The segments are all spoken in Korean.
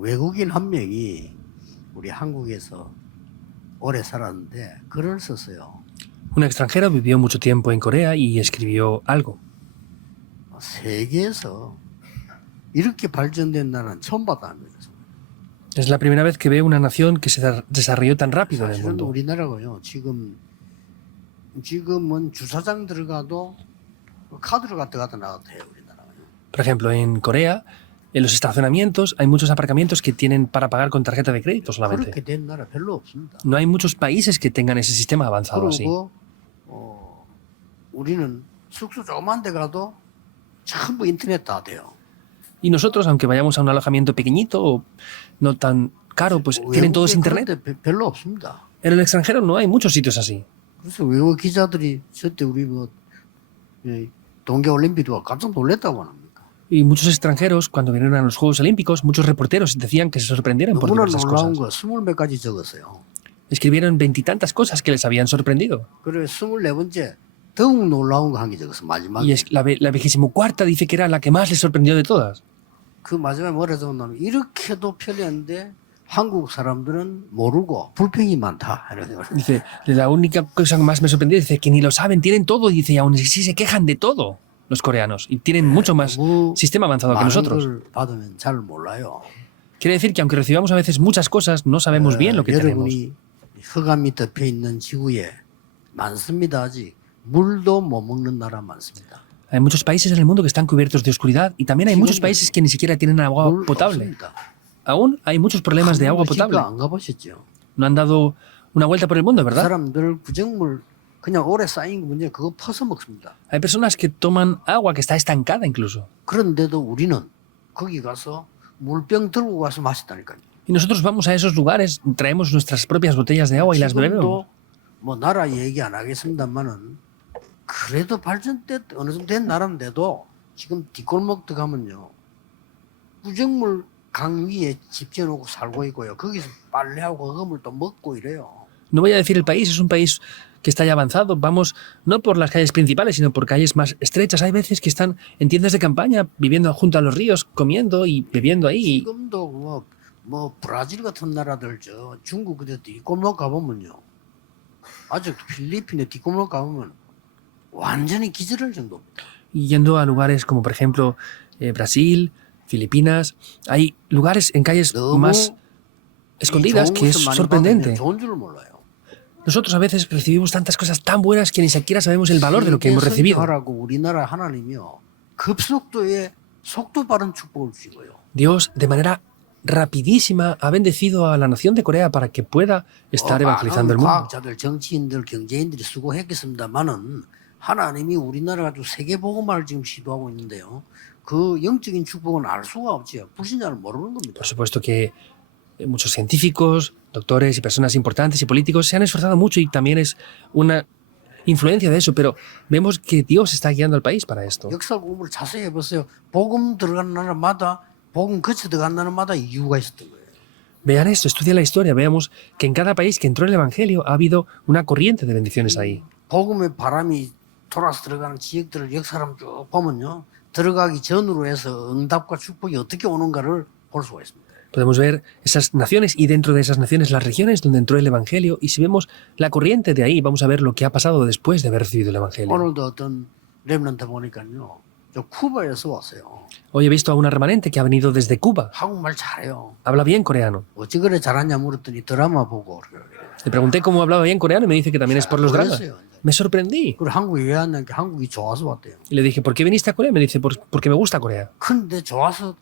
외국인 한 명이 우리 한국에서 오래 살았는데 글을 썼어요. Un extranjero vivió mucho tiempo en Corea y escribió algo. 세계에서 이렇게 발전된 나라는 처음 봤다는 거죠. Es la primera vez que veo una nación que se desarrolló tan rápido en el 사실은 mundo. 우리나라가요. 지금은 주차장 들어가도 카드로 갔다 나가도 해요. 우리나라가요. Por ejemplo, en Corea, en los estacionamientos hay muchos aparcamientos que tienen para pagar con tarjeta de crédito solamente. 그렇게 된 나라 별로 없습니다. No hay muchos países que tengan ese sistema avanzado así. 그리고 우리는 숙소 조그만 데 가도 전부 인터넷 다 돼요. Y nosotros, aunque vayamos a un alojamiento pequeñito o no tan caro, pues tienen todos internet. 외국에 별로 없습니다. En el extranjero no hay muchos sitios así. 그래서 외국 기자들이 저때 우리 동계 올림픽도 깜짝 놀랐다고 합니다. Y muchos extranjeros, cuando vinieron a los Juegos Olímpicos, muchos reporteros decían que se sorprendieron por 너무나 diversas 놀라운 cosas. 거 20몇 가지 적었어요. Escribieron veintitantas cosas que les habían sorprendido. 그리고 24번째 더욱 놀라운 거 한 개 적었어. 마지막에. Y es la 24ª dice que era la que más les sorprendió de todas. 그 마지막에 뭐라 적었냐면 이렇게도 편리한데 한국 사람들은 모르고 불평이 많다. 이런 걸. Dice, la única cosa que más me sorprendió, dice que ni lo saben, tienen todo, y dice, y aún así se quejan de todo los coreanos. Y tienen mucho más sistema avanzado que 많은 nosotros. 걸 받으면 잘 몰라요. Quiere decir que aunque recibamos a veces muchas cosas, no sabemos bien lo que tenemos. 여러분이 흑암이 덮여 있는 지구에 많습니다. 아직 물도 못 먹는 나라 많습니다. Hay muchos países en el mundo que están cubiertos de oscuridad y también hay muchos países que ni siquiera tienen agua 물 potable. 없습니다. Aún hay muchos problemas de agua potable. 안 가보셨죠? No han dado una vuelta por el mundo, 그 ¿verdad? 사람들 구정물 그냥 오래 쌓인 거 문제 그거 퍼서 먹습니다. Hay personas que toman agua que está estancada incluso. 그런데도 우리는 거기 가서 물병 들고 가서 마시다니까요. Y nosotros vamos a esos lugares, traemos nuestras propias botellas de agua y las bebemos. 지금도 뭐 나라 얘기 안 하겠습니다만은 그래도 발전됐 어느 정도 된 나라인데도 지금 뒷골목 들어가면요 구정물 강 위에 집 지어놓고 살고 있고요. 거기서 빨래하고 그물 또 먹고 이래요. No voy a decir el país, es un país que está ya avanzado. Vamos no por las calles principales, sino por calles más estrechas. Hay veces que están en tiendas de campaña, viviendo junto a los ríos, comiendo y bebiendo ahí. 지금도 뭐 브라질 같은 나라들 저 중국 그때 뒷골목 가보면요. 아직도 필리핀의 뒷골목 가보면 완전히 기절할 정도입니다. Y yendo a lugares como, por ejemplo, Brasil, Filipinas, hay lugares en calles más escondidas que es sorprendente. 좋은 줄 몰라요. Nosotros a veces recibimos tantas cosas tan buenas que ni siquiera sabemos el valor de lo que hemos recibido. 하라고 우리나라 하나님이요. 급속도의 속도 빠른 축복을 주시고요. Dios, de manera rapidísima, ha bendecido a la nación de Corea para que pueda estar evangelizando el mundo. 과학자들, 정치인들, 경제인들이 수고했겠습니다만은 하나님이 우리나라 가지고 세계 복음화를 지금 시도하고 있는데요. 그 영적인 축복은 알 수가 없지요. 불신자는 모르는 겁니다. Por supuesto que muchos científicos, doctores y personas importantes y políticos se han esforzado mucho y también es una influencia de eso, pero vemos que Dios está guiando al país para esto. 역사 공부를 자세히 해보세요. 복음 들어가는 나라마다 복음 거쳐 들어가는 나라마다 이유가 있었던 거예요. Vean esto, estudian la historia, veamos que en cada país que entró el Evangelio ha habido una corriente de bendiciones ahí. 복음의 바람이 돌아서 들어가는 지역들을 역사를 쭉 보면요. 들어가기 전으로 해서 응답과 축복이 어떻게 오는가를 볼 수가 있습니다. Podemos ver esas naciones y dentro de esas naciones las regiones donde entró el Evangelio y si vemos la corriente de ahí vamos a ver lo que ha pasado después de haber recibido el Evangelio. 오늘도 어떤 렘넌트 보니까요. 저 쿠바에서 왔어요. Hoy he visto a una remanente que ha venido desde Cuba. 한국말 잘해요. Habla bien coreano. 어찌 그래 잘하냐 물었더니 드라마 보고 그래요. Le pregunté cómo hablaba bien coreano y me dice que también es por los dramas. 그랬어요. Me sorprendí. 그리고 한국에 왜 왔냐니까 한국이 좋아서 왔대요. Y le dije, ¿por qué viniste a Corea? Me dice, porque me gusta Corea. 근데 좋아서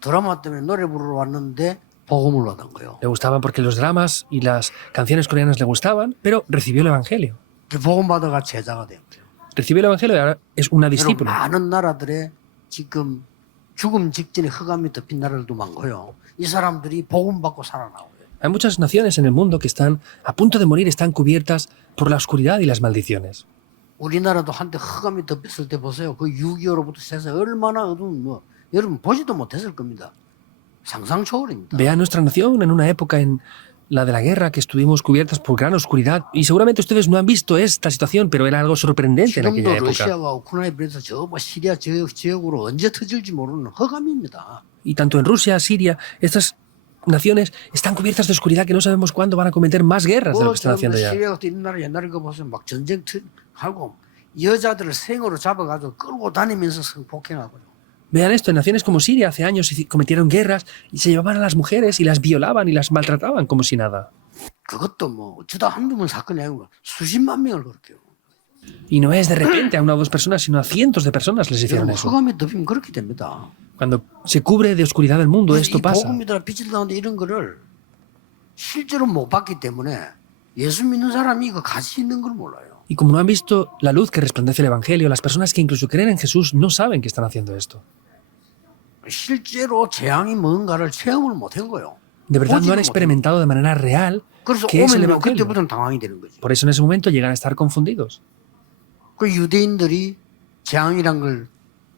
드라마 때문에 노래 부르러 왔는데 복음을 얻은 거예요. Le gustaban porque los dramas y las canciones coreanas le gustaban, pero recibió el Evangelio. 그 복음 받아가 제자가 된 거예요. Recibió el Evangelio y ahora es una 여러분 discípula. 많은 나라들에 지금 죽음 직전에 흑암이 덮인 나라들도 많고요. 이 사람들이 복음 받고 살아나고요. Hay muchas naciones en el mundo que están a punto de morir, están cubiertas por la oscuridad y las maldiciones. 우리나라도 한때 흑암이 덮였을 때 보세요. 그 6.25로부터 세상에 얼마나 어두운 여러분 보지도 못했을 겁니다. 상상 초월입니다. Vean nuestra nación en una época en la de la guerra que estuvimos cubiertas por gran oscuridad y seguramente ustedes no han visto esta situación, pero era algo sorprendente en aquella 지금도 época. 러시아와 우크라이나에 비해서 저 시리아 지역으로 언제 터질지 모르는 흑암입니다. Y tanto en Rusia, Siria, estas naciones están cubiertas de oscuridad que no sabemos cuándo van a cometer más guerras de lo que están haciendo ya. 시리아 같은 나라 옛날에 그 보면 막 전쟁하고 여자들을 생으로 잡아가지고 끌고 다니면서 성폭행하고요. Vean esto, en naciones como Siria hace años cometieron guerras y se llevaban a las mujeres y las violaban y las maltrataban como si nada. 그것도 뭐 어쩌다 한두 번 사건이 아니고 수십만 명을 그렇게요. Y no es de repente a una o dos personas, sino a cientos de personas les hicieron 여러분 eso. 흑암이 덮이면 그렇게 됩니다. Cuando se cubre de oscuridad el mundo, esto 이 pasa. 복음이더라 빛을 나오는데 이런 거를 실제로 못 봤기 때문에 예수 믿는 사람이 그 가치 있는 걸 몰라요. Y como no han visto la luz que resplandece el Evangelio, las personas que incluso creen en Jesús no saben que están haciendo esto. 실제로 재앙이 뭔가를 체험을 못 한 거예요. De verdad no 보지를 han experimentado de manera real 그래서 qué es el 오면 Evangelio. 그때부터는 당황이 되는 거죠. Por eso en ese momento llegan a estar confundidos. 그 유대인들이 재앙이란 걸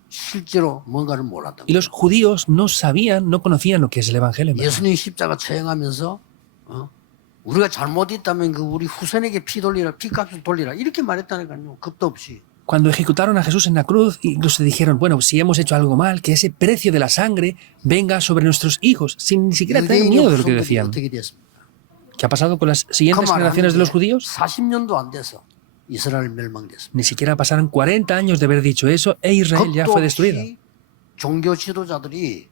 실제로 뭔가를 몰랐던 Y 거예요. los judíos no sabían, no conocían lo que es el Evangelio. en verdad. 예수님 십자가 처형하면서 우리가 잘못했다면 그 우리 후손에게 피 돌리라, 피값을 돌리라 이렇게 말했다니까요. 겁도 없이. Cuando ejecutaron a Jesús en la cruz, incluso dijeron, bueno, si hemos hecho algo mal, que ese precio de la sangre venga sobre nuestros hijos, sin ni siquiera tener 유대인의 miedo de lo que 후손들이 decían. 어떻게 됐습니까? ¿Qué ha pasado con las 그 siguientes generaciones de los judíos? 40년도 안 돼서 이스라엘 멸망됐습니다. Ni siquiera pasaron 40 años de haber dicho eso e Israel ya 겁도 fue destruida. 없이 종교 지도자들이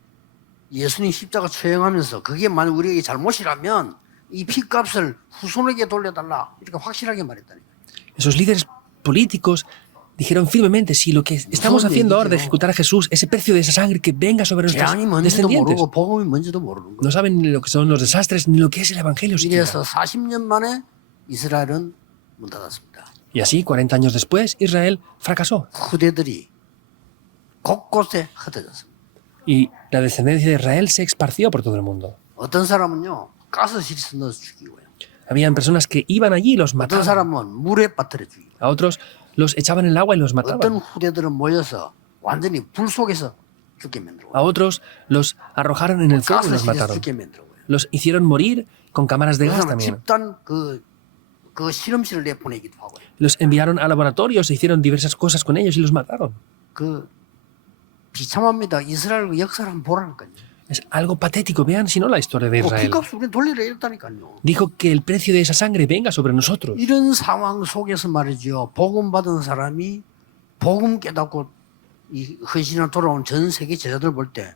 예수님 십자가 처형하면서 그게 만약 우리에게 잘못이라면 이 피값을 후손에게 돌려달라 이렇게 확실하게 말했다니까. Esos líderes políticos dijeron firmemente, si lo que estamos haciendo ahora de ejecutar a Jesús, ese precio de esa sangre que venga sobre nuestros 재앙이 뭔지도 descendientes. 모르고 복음이 뭔지도 모르는 거예요. No saben ni lo que son los desastres, ni lo que es el Evangelio siquiera. 이래서 40년 만에 이스라엘은 문 닫았습니다. Y así, 40 años después, Israel fracasó. 후대들이 곳곳에 흩어졌습니다. Y la descendencia de Israel se esparció por todo el mundo. 어떤 사람은요 가스실에서 넣어서 죽이고요. Habían personas que iban allí y los 어떤 mataban. 사람은 물에 빠뜨려 죽이고. A otros los echaban en el agua y los 어떤 mataban. 후대들은 모여서 완전히 불 속에서 죽게 만들고. A otros los arrojaron en el fuego y los 가스실에서 mataron. 죽게 만들고요. Los hicieron morir con cámaras de gas 그래서 también. 집단 그 실험실을 내보내기도 하고요. Los enviaron a laboratorios, e hicieron diversas cosas con ellos y los mataron. 그 비참합니다. 이스라엘 그 역사를 한번 보라니까요. Es algo patético. Vean si no la historia de Israel. 피값 우리는 돌리라 이랬다니까요. Dijo que el precio de esa sangre venga sobre nosotros. 이런 상황 속에서 말이죠. 복음 받은 사람이 복음 깨닫고 이 헌신을 돌아온 전 세계 제자들 볼 때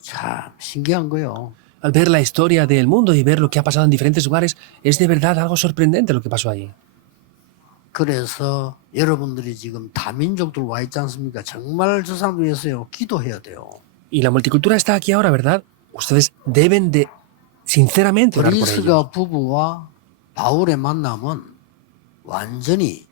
참 신기한 거예요. Al ver la historia del mundo y ver lo que ha pasado en diferentes lugares, es de verdad algo sorprendente lo que pasó allí. 그래서 여러분들이 지금 다민족들 와 있지 않습니까? 정말 저 사람들 위해서요. 기도해야 돼요. Y la multicultura está aquí ahora, ¿verdad? Ustedes deben de, sinceramente, orar por ellos. 브리스가 부부와 바울의 만남은 완전히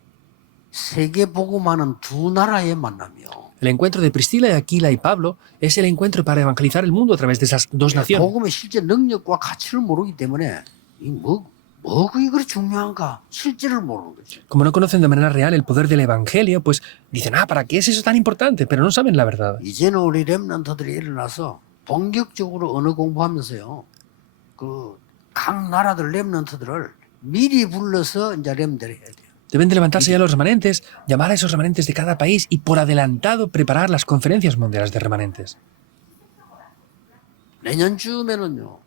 세계 복음하는 두 나라의 만남이요. El encuentro de Priscila y Aquila y Pablo es el encuentro para evangelizar el mundo a través de esas dos naciones. 복음의 실제 능력과 가치를 모르기 때문에 뭐 그게 그리 중요한가 실제를 모르는 거죠. Como no conocen de manera real el poder del evangelio, pues dicen, ¿para qué es eso tan importante? Pero no saben la verdad. 이제는 우리 렘넌트들이 일어나서 본격적으로 언어 공부하면서요. 그 각 나라들 렘넌트들을 미리 불러서 이제 렘들을 해야 돼요. Deben de levantarse ya los remanentes, llamar a esos remanentes de cada país y por adelantado preparar las conferencias mundiales de remanentes. 내년쯤에는요.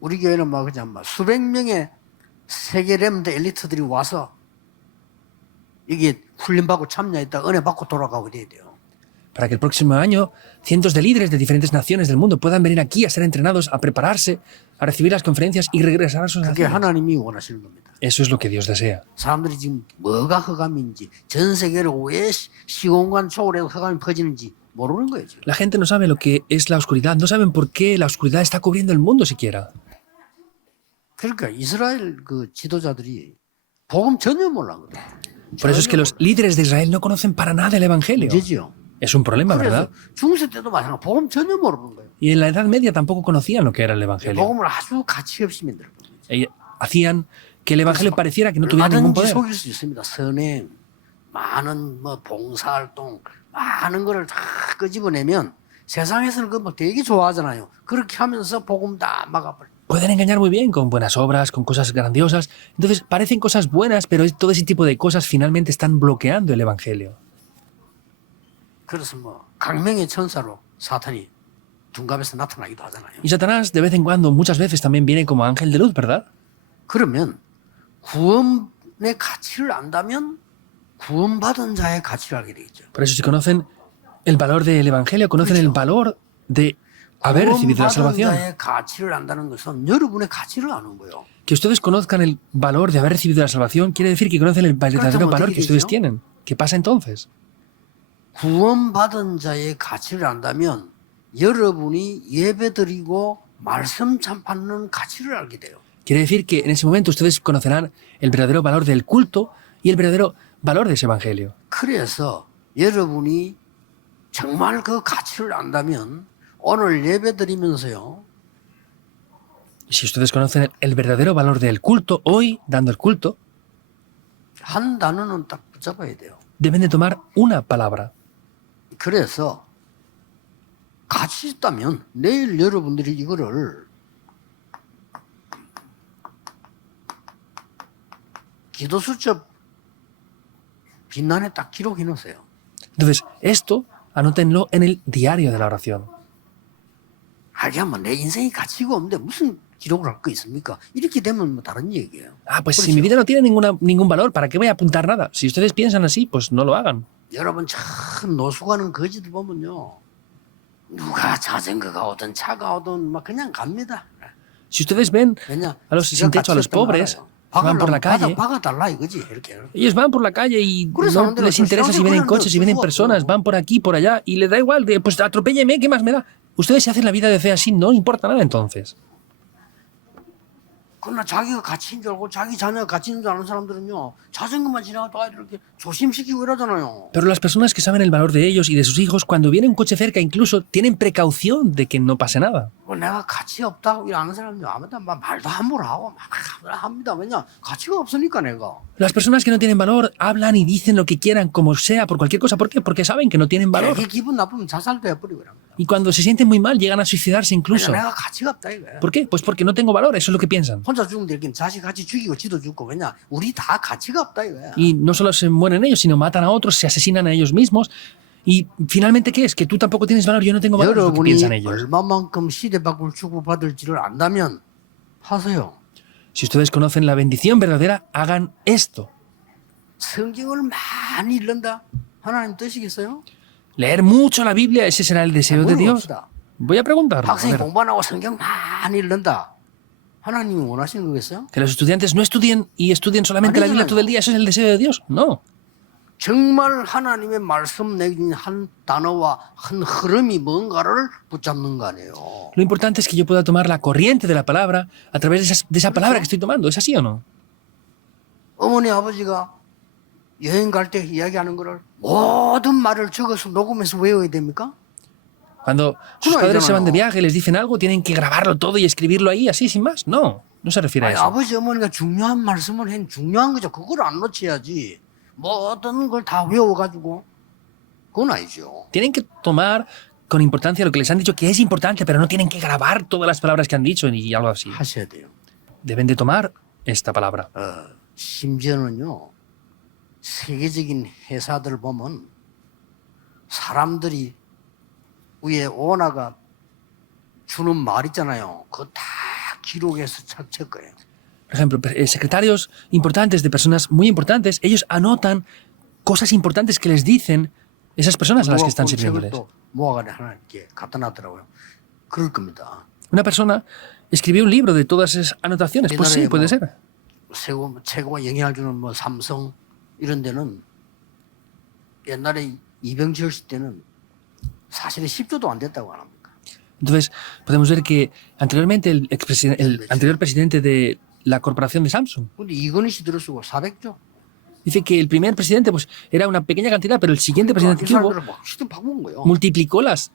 우리 교회는 막 그냥 막 수백 명의 세계 렘드 엘리트들이 와서 이게 훈련받고 참여했다 은혜 받고 돌아가고 돼야 돼요. Para que el próximo año cientos de líderes de diferentes naciones del mundo puedan venir aquí a ser entrenados, a prepararse, a recibir las conferencias y regresar a sus 그게 naciones. 하나님이 원하시는 겁니다. Eso es lo que Dios desea. 사람들이 지금 뭐가 흑암인지 전 세계로 왜 시공간 초월해서 흑암이 퍼지는지 모르는 거예요. 지금. La gente no sabe lo que es la oscuridad, no saben por qué la oscuridad está cubriendo el mundo siquiera. 그러니까 이스라엘 그 지도자들이 복음 전혀 몰랐거든. Por eso es que los líderes de Israel no conocen para nada el Evangelio. 문제지요. Es un problema, 그래서 ¿verdad? 중세 때도 마찬가지. 복음 전혀 모르는 거예요. Y en la Edad Media tampoco conocían lo que era el Evangelio. 복음을 아주 가치 없이 만들어. Hacían que el Evangelio pareciera que no tuviera ningún 얼마든지 poder. 속일 수 있습니다. 선행, 많은 뭐 봉사활동, 많은 거를 다 끄집어내면 세상에서는 그거 뭐 되게 좋아하잖아요. 그렇게 하면서 복음 다 막아버려. Pueden engañar muy bien con buenas obras, con cosas grandiosas. Entonces parecen cosas buenas, pero todo ese tipo de cosas finalmente están bloqueando el Evangelio. 그래서 뭐 강명의 천사로 사탄이 둔갑에서 나타나기도 하잖아요. Y Satanás de vez en cuando, muchas veces también viene como ángel de luz, ¿verdad? 그러면 구원의 가치를 안다면 구원받은 자의 가치를 알게 되겠죠. Por eso si conocen el valor del Evangelio, conocen el valor de haber recibido la 구원받은 salvación. 자의 가치를 안다는 것은 여러분의 가치를 아는 거예요. Que ustedes conozcan el valor de haber recibido la salvación quiere decir que conocen el verdadero valor que ustedes tienen. ¿Qué pasa entonces? 구원받은 자의 가치를 안다면 여러분이 예배드리고 말씀 참받는 가치를 알게 돼요. Quiere decir que en ese momento ustedes conocerán el verdadero valor del culto y el verdadero valor de ese evangelio. 그래서 여러분이 정말 그 가치를 안다면 오늘 예배드리면서요. Si ustedes conocen el verdadero valor del culto, hoy, dando el culto, 한 단어는 딱 붙잡아야 돼요. deben de tomar una palabra. 그래서 가치 있다면 내일 여러분들이 이거를 기도 수첩 빛난에 딱 기록해 놓으세요. Entonces, esto anótenlo en el diario de la oración. 하게 하면 내 인생이 가치가 없는데 무슨 기록을 할 거 있습니까? 이렇게 되면 뭐 다른 얘기예요. Ah, pues si mi vida no tiene ningún valor, ¿para qué voy a apuntar nada? Si ustedes piensan así, pues no lo hagan. 여러분 참 노숙하는 거지들 보면요. 누가 자전거가 오든 차가 오든 막 그냥 갑니다. Si ustedes ven 왜냐? a los sin techo, a los pobres, que van por la calle, 박아달라 이거지 이렇게. ellos van por la calle y no les interesa si vienen coches, si vienen personas, van por aquí, por allá, y les da igual, pues atropélleme, ¿qué más me da? Ustedes se hacen la vida de fe así, no importa nada entonces. 그러나 자기가 가치인 줄 알고 자기 자녀가 가치인 줄 아는 사람들은요. 자전거만 지나가도 아이들 이렇게 조심시키고 이러잖아요. Pero las personas que saben el valor de ellos y de sus hijos, cuando viene un coche cerca, incluso tienen precaución de que no pase nada. 내가 가치 없다고 아는 사람들 아무도 말도 함부로 하고 막 합니다. 왜냐? 가치가 없으니까 내가. Las personas que no tienen valor hablan y dicen lo que quieran, como sea, por cualquier cosa. ¿Por qué? Porque saben que no tienen valor. 되게 기분 나쁘면 자살도 해버리고 그럽니다. Y cuando se sienten muy mal, llegan a suicidarse incluso. 내가 가치가 없다 이거야. ¿Por qué? Pues porque no tengo valor, eso es lo que piensan. 혼자 죽는데 이렇게 자식 같이 죽이고 지도 죽고 왜냐? 우리 다 가치가 없다 이거야. Y no solo se mueren ellos, sino matan a otros, se asesinan a ellos mismos. Y finalmente, ¿qué es? Que tú tampoco tienes valor, yo no tengo valor, es lo que 여러분이 piensan ellos. 얼마만큼 시대바꿀 축복받을지를 안다면 하세요. Si ustedes conocen la bendición verdadera, hagan esto. 성경을 많이 읽는다. 하나님 뜻이겠어요? Leer mucho la Biblia, ese será el deseo de Dios. 물어봅시다. Voy a preguntarlo. a 학생이 ver. 공부 안 하고 성경 많이 읽는다. 하나님이 원하시는 거겠어요? Que los estudiantes no estudien y estudien solamente la Biblia todo el día, ¿eso es el deseo de Dios? No. 정말 하나님의 말씀 내긴 한 단어와 한 흐름이 뭔가를 붙잡는 거 아니에요. Lo importante es que yo pueda tomar la corriente de la palabra a través de esa palabra que estoy tomando. ¿Es así o no? 어머니 아버지가 여행 갈 때 이야기하는 거를 모든 말을 적어서 녹음해서 외워야 됩니까? Cuando sus padres se van de viaje y les dicen algo, ¿tienen que grabarlo todo y escribirlo ahí así, sin más? No, no se refiere a 아니, eso. 아버지 어머니가 중요한 말씀을 한 중요한 거죠. 그걸 안 놓쳐야지. 모든 걸 다 외워가지고 그건 아니죠. Tienen que tomar con importancia lo que les han dicho que es importante, pero no tienen que grabar todas las palabras que han dicho y algo así. 하셔야 돼요. Deben de tomar esta palabra. 심지어는요. 세계적인 회사들 보면 사람들이 위에 오너가 주는 말 있잖아요. 그거 다 기록해서 착책 거예요. Por ejemplo, secretarios importantes de personas muy importantes, ellos anotan cosas importantes que les dicen esas personas a las que están sirviéndoles. 또 모아가지고 하나님께 갖다 놨더라고요. 그럴 겁니다. Una persona escribió un libro de todas esas anotaciones. Pues sí, puede ser. 최고 영향을 주는 뭐 삼성 이런 데는 옛날에 이병철 씨 때는 사실은 10조도 안 됐다고 안 합니까? Entonces, podemos ver que anteriormente el anterior presidente de la corporación de Samsung 근데 이건희 씨 들었고 400조. dice que el primer presidente pues era una pequeña cantidad, pero el siguiente presidente que hubo 시대 바꾼 거예요. multiplicó las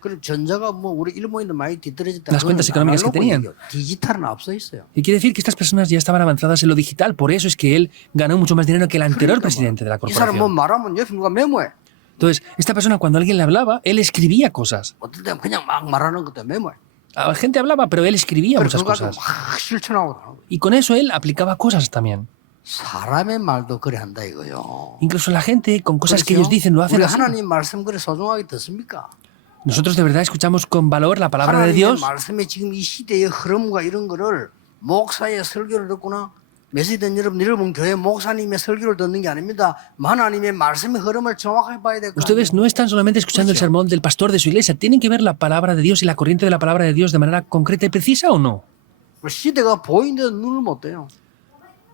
그리고 전자가 뭐 우리 일본인도 많이 뒤떨어졌다. Las cuentas económicas que tenían. 디지털은 앞서 있어요. y quiere decir que estas personas ya estaban avanzadas en lo digital, por eso es que él ganó mucho más dinero que el anterior presidente de la 이 사람 뭐 corporación. 말하면 옆에 누가 메모해. Entonces, esta persona cuando alguien le hablaba, él escribía cosas. 어떨 때는 그냥 막 말하는 것도 메모해. La gente hablaba, pero él escribía 그래서 muchas 그거 가지고 cosas. 막 실천하고. Y con eso él aplicaba cosas también. 사람의 말도 그래 한다 이거요. Incluso la gente, con cosas que ellos dicen, lo hacen 우리 así. 하나님 말씀 그래 소중하게 듣습니까? Nosotros de verdad escuchamos con valor la palabra de 하나님의 Dios. 말씀에 지금 이 시대의 흐름과 이런 거를 목사의 설교를 듣거나 메시지된 여러분 교회 목사님의 설교를 듣는 게 아닙니다. 하나님의 말씀의 흐름을 정확하게 봐야 될 거 Ustedes 아니에요. no están solamente escuchando el sermón del pastor de su iglesia, tienen que ver la palabra de Dios y la corriente de la palabra de Dios de manera concreta y precisa, ¿o no? 시대가 보이는데 눈을 못 떼요.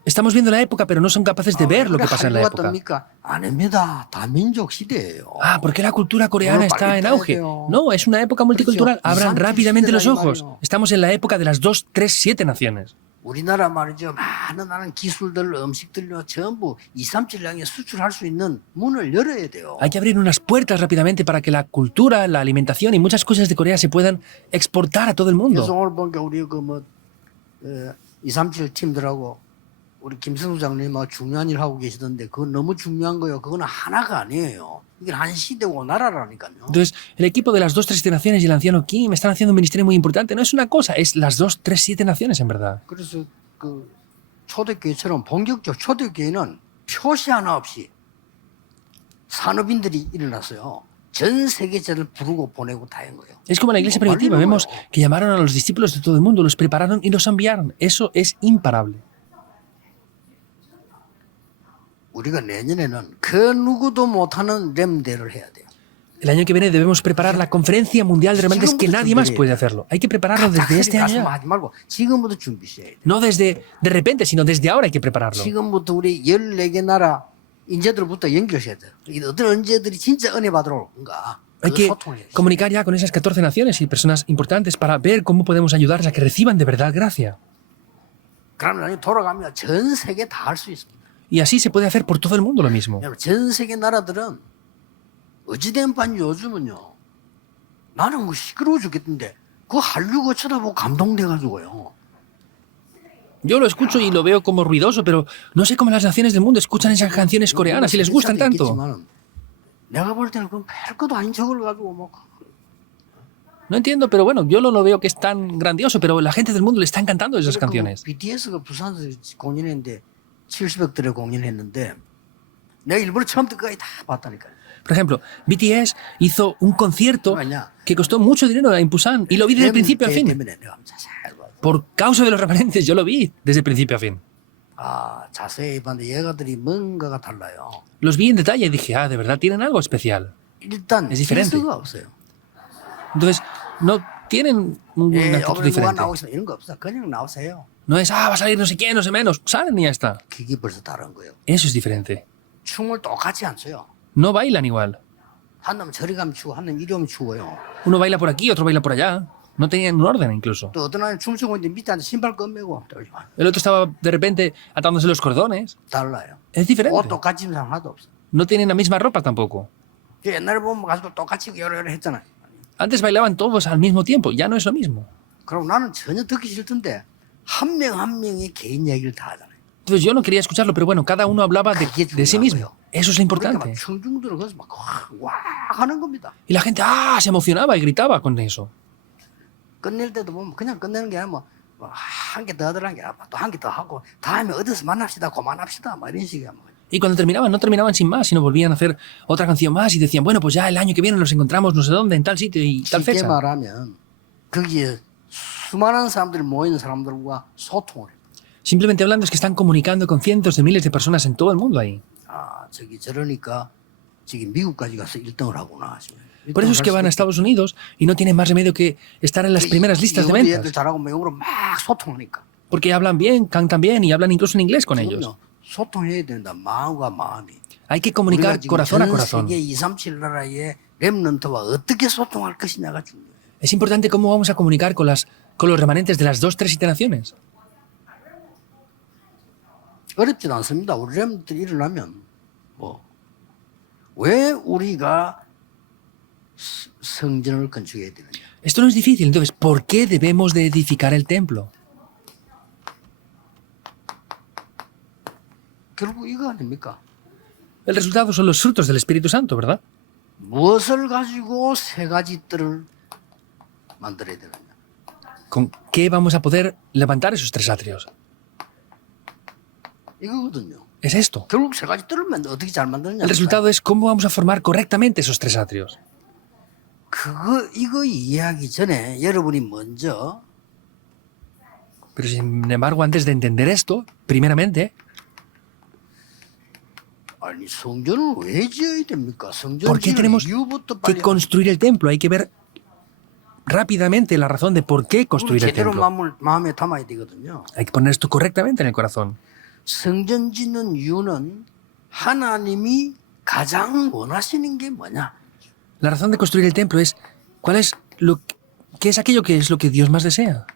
Estamos viendo la época, pero no son capaces de ver lo que pasa en la 한류가 época. 뜹니까? 아닙니다. 다민족 시대예요. Ah, ¿por qué la cultura coreana está en auge? No, es una época multicultural. Abran rápidamente los ojos. Estamos en la época de las 2, 3, 7 naciones. 우리나라 말이죠. 많은 기술들, 음식들로 전부 237 향해 수출할 수 있는 문을 열어야 돼요. Hay que abrir unas puertas rápidamente para que la cultura, la alimentación y muchas cosas de Corea se puedan exportar a todo el 그래서 mundo. 오늘 보니까 우리 237 팀들하고 우리 김성수 장님하고 중요한 일 하고 계시던데 그건 너무 중요한 거예요. 그건 하나가 아니에요. 이게 한 시대고 나라라니까요. Entonces, el equipo de las 2, 3, 7 naciones y el anciano Kim están haciendo un ministerio muy importante. No es una cosa, es las 2, 3, 7 naciones en verdad. 그래서 그 초대교회처럼 본격적 초대교회는 표시 하나 없이 산업인들이 일어났어요. 전 세계자를 부르고 보내고 다 한 거예요. Es como la iglesia primitiva. Vemos que llamaron a los discípulos de todo el mundo, los prepararon y los enviaron. Eso es imparable. 우리가 내년에는 그 누구도 못하는 렘대를 해야 돼요. El año que viene debemos preparar la conferencia mundial de remanentes que nadie más puede hacerlo. Hay que prepararlo desde este año. 하지 말고 지금부터 준비해야 돼요. No desde de repente, sino desde ahora hay que prepararlo. 지금부터 우리 14개 나라 인재들부터 연결해야 돼요. 이 어떤 인재들이 진짜 은혜 받으러 온가. Hay que comunicar ya con esas 14 naciones y personas importantes para ver cómo podemos ayudarles a que reciban de verdad gracia. 그러면 나중에 돌아가면 전 세계 다 할 수 있습니다. Y así se puede hacer por todo el mundo lo mismo. 여러분, 전 세계 나라들은 어찌된 반 요즘은요. 나는 뭐 시끄러워 죽겠는데 그 한류거 쳐다보고 감동돼가지고요. Yo lo escucho y lo veo como ruidoso, pero no sé cómo las naciones del mundo escuchan esas canciones coreanas y les gustan tanto. 있겠지만은 내가 볼 때는 그건 별것도 아닌 척을 가지고 뭐 No entiendo, pero bueno, yo lo veo que es tan grandioso, pero la gente del mundo le está encantando esas canciones. BTS가 부산에서 공연했는데 70억 들에 공연했는데 내가 일부러 처음부터 끝까지 다 봤다니까요. Por ejemplo, BTS hizo un concierto que costó mucho dinero en Busan y lo vi desde el principio a fin. 때문에 내가 자세히 봐요. Por causa de los remanentes, yo lo vi desde el principio a fin. 아, 자세히 봤는데 얘가들이 뭔가가 달라요. Los vi en detalle y dije, ah, de verdad tienen algo especial. 일단 Es diferente. 질서가 없어요. Entonces, no tienen una actitud 누가 diferente. 나오시나 이런 거 없어. 그냥 나오세요. No es, ah, va a salir no sé quién, no sé menos. Salen y ya está. 그게 벌써 다른 거예요. Eso es diferente. 춤을 똑같이 안 춰요. No bailan igual. 한 놈은 저리 가면 추고 한 놈은 이리 오면 추고요. Uno baila por aquí, otro baila por allá. No tenían un orden incluso. 또 어떤 애는 춤추고 있는데 밑에 앉아 신발 껌매고 El otro estaba de repente atándose los cordones. 달라요. Es diferente. 옷 똑같이 입는 사람 하나도 없어. No tienen la misma ropa tampoco. 옛날에 보면 가서 똑같이 여러 했잖아요. Antes bailaban todos al mismo tiempo. Ya no es lo mismo. 그럼 나는 전혀 듣기 싫던데 한 명 한 명의 개인 얘기를 다 하잖아요. Entonces yo no quería escucharlo, pero bueno, cada uno hablaba de sí mismo. Eso es lo 그러니까 importante. 막 청중들은 거기서 막와 하는 겁니다. Y la gente, ah, se emocionaba y gritaba con eso. 끝낼 때도 보면 그냥 끝내는 게 아니라 한 개 더 하더라는 게 아니라 또 한 개 더 하고 다음에 어디서 만납시다 그만합시다 막 이런 식이야. Y cuando terminaban, no terminaban sin más, sino volvían a hacer otra canción más y decían, bueno, pues ya el año que viene nos encontramos no sé dónde, en tal sitio y tal 쉽게 fecha. 말하면 거기에 수많은 사람들이 모이는 사람들과 소통을 해요. Simplemente hablando es que están comunicando con cientos de miles de personas en todo el mundo ahí. 아 저기 저러니까 지금 미국까지 가서 1등을 하구나. Por eso es que van a Estados Unidos y no tienen más remedio que estar en las primeras listas de ventas. 얘들 잘하고 영어로 막 소통하니까. Porque hablan bien, cantan bien y hablan incluso en inglés con ellos. 그럼요. 소통해야 된다. 마음과 마음이. Hay que comunicar corazón a corazón. 세계 237 나라의 렘넌트와 어떻게 소통할 것이냐가 중요해요. Es importante cómo vamos a comunicar con los remanentes de las 2, 3, 7 naciones. 어렵지도 않습니다. 우리 렘넌트들이 일어나면 왜 우리가 성전을 건축해야 되느냐. Esto no es difícil, entonces, ¿por qué debemos de edificar el templo? 결국 이거 아닙니까? El resultado son los frutos del Espíritu Santo, ¿verdad? 무엇을 가지고 세 가지 뜰을 만들어야 되느냐. ¿Con qué vamos a poder levantar esos 3 atrios? 이거거든요. Es esto. 결국 세 가지 뜰을 어떻게 잘 만드느냐. El resultado es cómo vamos a formar correctamente esos 3 atrios. 이거 이해하기 전에 여러분이 먼저 Pero sin embargo, antes de entender esto, primeramente, 아니 성전을 왜 지어야 됩니까? 성전 ¿por qué 지을 tenemos 이유부터 que 빨리 construir el templo? Hay que ver rápidamente la razón de por qué 그걸 construir el 제대로 templo. 마음에 담아야 되거든요. Hay que poner esto correctamente en el corazón. 성전 짓는 이유는 하나님이 가장 원하시는 게 뭐냐? La razón de construir el templo es ¿qué es aquello que es lo que Dios más desea?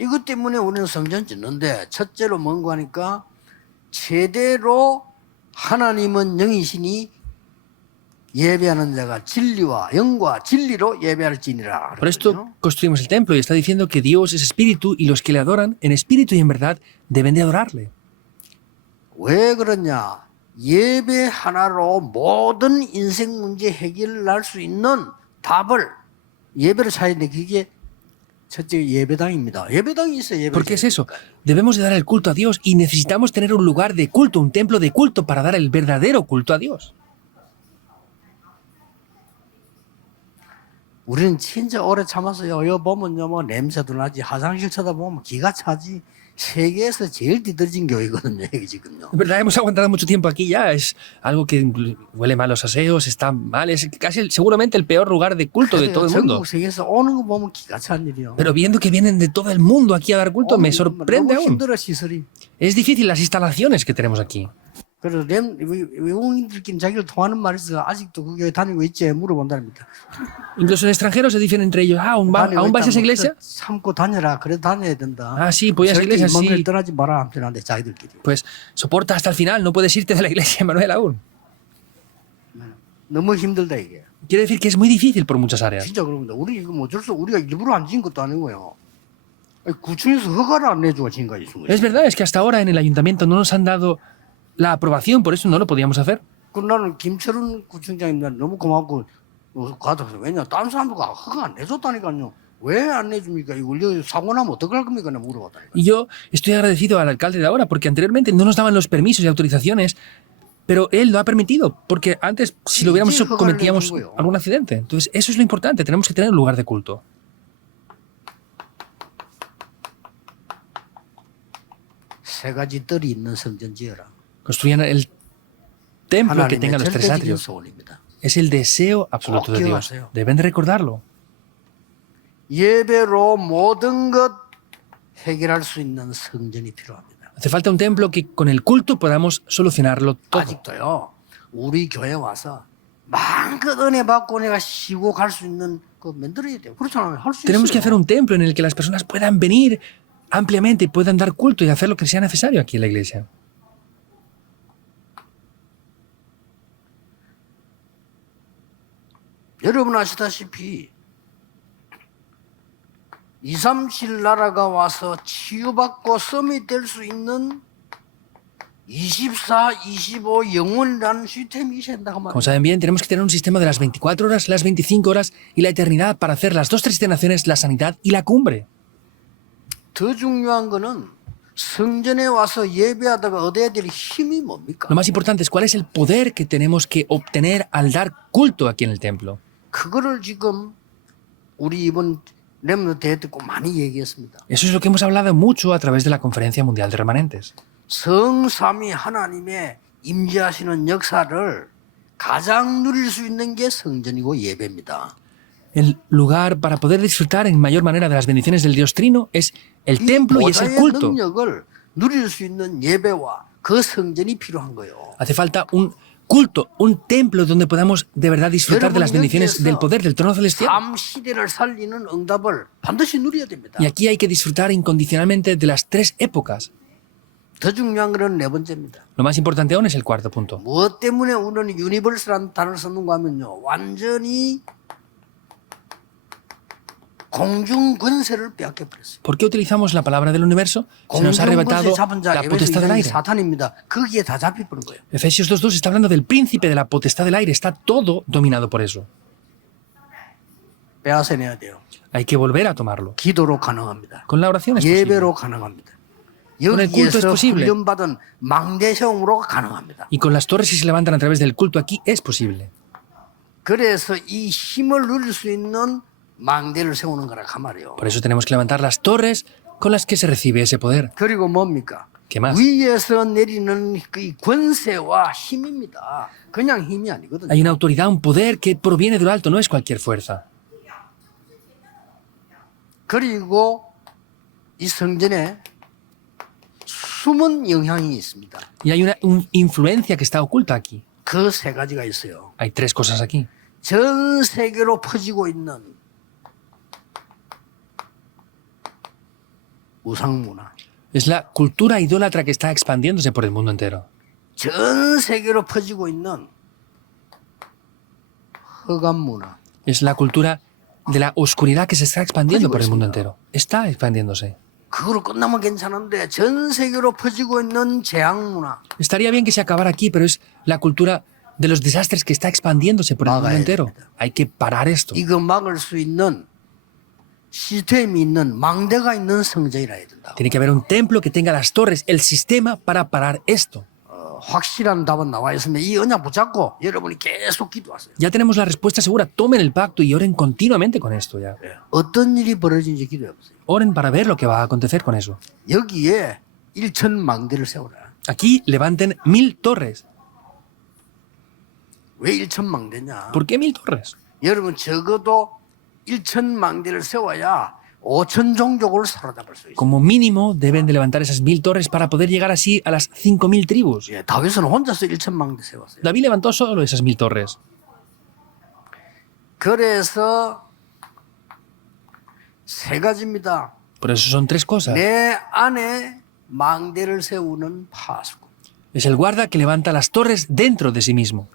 이것 때문에 우리는 성전 짓는데 첫째로 뭔가 하니까 제대로 하나님은 영이시니 예배하는 자가 진리와 영과 진리로 예배할지니라. Por esto construimos el templo y está diciendo que Dios es espíritu y los que le adoran en espíritu y en verdad deben de adorarle. 왜 그러냐? 예배 하나로 모든 인생 문제 해결할 수 있는 답을 예배를 찾아야 돼. 그게 첫째 예배당입니다. 예배당이 있어야 예배. ¿Por qué es eso? Debemos de dar el culto a Dios y necesitamos tener un lugar de culto, un templo de culto para dar el verdadero culto a Dios. 우리는 진짜 오래 참았어요. 여기 보면요, 뭐 냄새도 나지, 화장실 쳐다보면 기가 차지. 세계에서 제일 뒤떨어진 교회거든요, 이게 지금요. En verdad hemos aguantado mucho tiempo aquí ya, es algo que huele mal los aseos, está mal, es casi seguramente el peor lugar de culto de todo el mundo. 전국 세계에서 오는 거 보면 기가 찬 일이요. Pero viendo que vienen de todo el mundo aquí a dar culto, me sorprende 너무 aún. 힘들어 시설이. Es difícil las instalaciones que tenemos aquí. 그래서 외국인들끼리 자기를 통하는 말이 있어 아직도 그 교회 다니고 있지 물어본답니다. Incluso en extranjeros se dicen entre ellos, ¿aún vas a esa iglesia? 참고 다녀라. 그래도 다녀야 된다. Ah, sí, pues a esa iglesia, 절대 이 sí. 떠나지 마라. 아무튼한데 자기들끼리. Pues soporta hasta el final, no puedes irte de la iglesia, Manuel, aún. 너무 힘들다 이게. Quiere decir que es muy difícil por muchas áreas. 진짜 그럽니다. 우리 이거 뭐 어쩔 수 우리가 일부러 안 지은 것도 아니고요. 구청에서 허가를 안 내주고 지금까지 준 거예요. Es verdad, es que hasta ahora en el ayuntamiento no nos han dado la aprobación, por eso no lo podíamos hacer. 그 나는 김철은 구청장님 너무 고맙고 가서 왜냐 다른 사람들과 허가 안 내줬다니까요. 왜 안 내줍니까? 이거 사고 나면 어떡할 겁니까? 내가 물어봤다니까. Y yo estoy agradecido al alcalde de ahora porque anteriormente no nos daban los permisos y autorizaciones, pero él lo ha permitido, porque antes si lo hubiéramos hecho cometíamos algún accidente. Entonces eso es lo importante, tenemos que tener un lugar de culto. 세 가지 뜰이 있는 성전 지어라. Construyan el templo que 하나님의 tenga los tres 절대적인 atrios. 소원입니다. Es el deseo absoluto de Dios. Deben de recordarlo. 예배로 모든 것 해결할 수 있는 성전이 필요합니다. Hace falta un templo que con el culto podamos solucionarlo todo. 아직도요. 우리 교회 와서 마음껏 은혜 받고 내가 쉬고 갈 수 있는 거 만들어야 돼요. 그렇잖아요. 할 수 Tenemos que hacer 있어요. un templo en el que las personas puedan venir ampliamente y puedan dar culto y hacer lo que sea necesario aquí en la iglesia. 여러분 아시다시피 237 나라가 와서 치유받고 썸이 될 수 있는 24, 25 영원이라는 시스템이 있어야 된다고 Como 말이에요. saben bien, tenemos que tener un sistema de las 24 horas, las 25 horas y la eternidad para hacer las dos naciones, la sanidad y la cumbre. 더 중요한 거는 성전에 와서 예배하다가 얻어야 될 힘이 뭡니까? Lo más importante es cuál es el poder que tenemos que obtener al dar culto aquí en el templo. 그거를 지금 우리 이번 렘넌트 대회 때 꼭 많이 얘기했습니다. Eso es lo que hemos hablado mucho a través de la Conferencia Mundial de Remanentes. 성삼위 하나님의 임재하시는 역사를 가장 누릴 수 있는 게 성전이고 예배입니다. El lugar para poder disfrutar en mayor manera de las bendiciones del Dios Trino es el templo y es el 보좌의 culto. 능력을 누릴 수 있는 예배와 그 성전이 필요한 거예요. Hace falta un culto, un templo donde podamos de verdad disfrutar de las bendiciones del poder del trono celestial. 삶 시대를 살리는 응답을 반드시 누려야 됩니다. Y aquí hay que disfrutar incondicionalmente de las tres épocas. 더 중요한 것은 네 번째입니다. Lo más importante aún es el cuarto punto. 무엇 때문에 우리는 유니버설이라는 단어를 썼는가 하면요. 완전히 공중 권세를 빼앗겨 버렸어요. ¿Por qué utilizamos la palabra del universo? Se nos ha arrebatado 잡은 자 la 에베소 potestad del 2장이 aire. 사탄입니다. 거기에 다 잡혀버린 거예요. Efesios 2.2 está hablando del príncipe de la potestad del aire. Está todo dominado por eso. 빼앗아내야 돼요. Hay que volver a tomarlo. 기도로 가능합니다. Con la oración es posible. 예배로 가능합니다. Con el culto es 여기에서 posible. 훈련받은 망대성으로 가능합니다. Y con las torres que se levantan a través del culto aquí es posible. 그래서 이 힘을 누릴 수 있는 망대를 세우는 거라 그 말이에요. Por eso tenemos que levantar las torres con las que se recibe ese poder. 그리고 뭡니까? ¿Qué más? 위에서 내리는 그 권세와 힘입니다. 그냥 힘이 아니거든요. Hay una autoridad, un poder que proviene de lo alto, no es cualquier fuerza. 그리고 이 성전에 숨은 영향이 있습니다. Y hay una influencia que está oculta aquí. 그 세 가지가 있어요. Hay tres cosas aquí. 전 세계로 퍼지고 있는 우상문화, Es la cultura idólatra que está expandiéndose por el mundo entero. 전 세계로 퍼지고 있는 흑암문화, Es la cultura de la oscuridad que se está expandiendo por el mundo entero. Está expandiéndose. 그거로 끝나면 괜찮은데 전 세계로 퍼지고 있는 재앙문화, Estaría bien que se acabara aquí, pero es la cultura de los desastres que está expandiéndose por el mundo entero. Hay que parar esto. 이거 막을 수 있는 시스템이 있는 망대가 있는 성전이라 해야 된다. Tiene que haber un templo que tenga las torres, el sistema para parar esto. 확실한 답은 나와 있으면 이 언약 붙잡고 여러분이 계속 기도하세요. Ya tenemos la respuesta segura. Tomen el pacto y oren continuamente con esto ya. 어떤 일이 벌어진지 기도해 보세요. Oren para ver lo que va a acontecer con eso. 여기에 1천 망대를 세우라. Aquí levanten 1000 torres. 왜 1천 망대냐? ¿Por qué 1000 torres? 여러분 적어도 1천 망대를 세워야 5천 종족을 사로잡을 수 있어요. Como mínimo deben de levantar esas 1000 torres para poder llegar así a las 5000 tribus. 예, 다윗은 혼자서 1천 망대 세웠어요. David levantó solo esas 1000 torres. 그래서 세 가지입니다. Por eso son tres cosas. 내 안에 망대를 세우는 파수꾼. Es el guarda que levanta las torres dentro de sí mismo.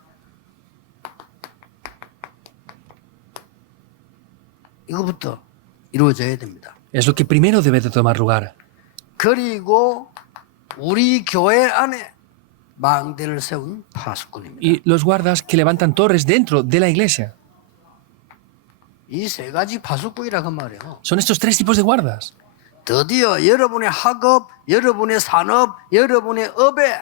이거부터 이루어져야 됩니다. Es lo que primero debe de tomar lugar. 그리고 우리 교회 안에 망대를 세운 파수꾼입니다. Y los guardas que levantan torres dentro de la iglesia. 이 세 가지 파수꾼이라 그 말이에요. Son estos tres tipos de guardas. 드디어 여러분의 학업, 여러분의 산업, 여러분의 업에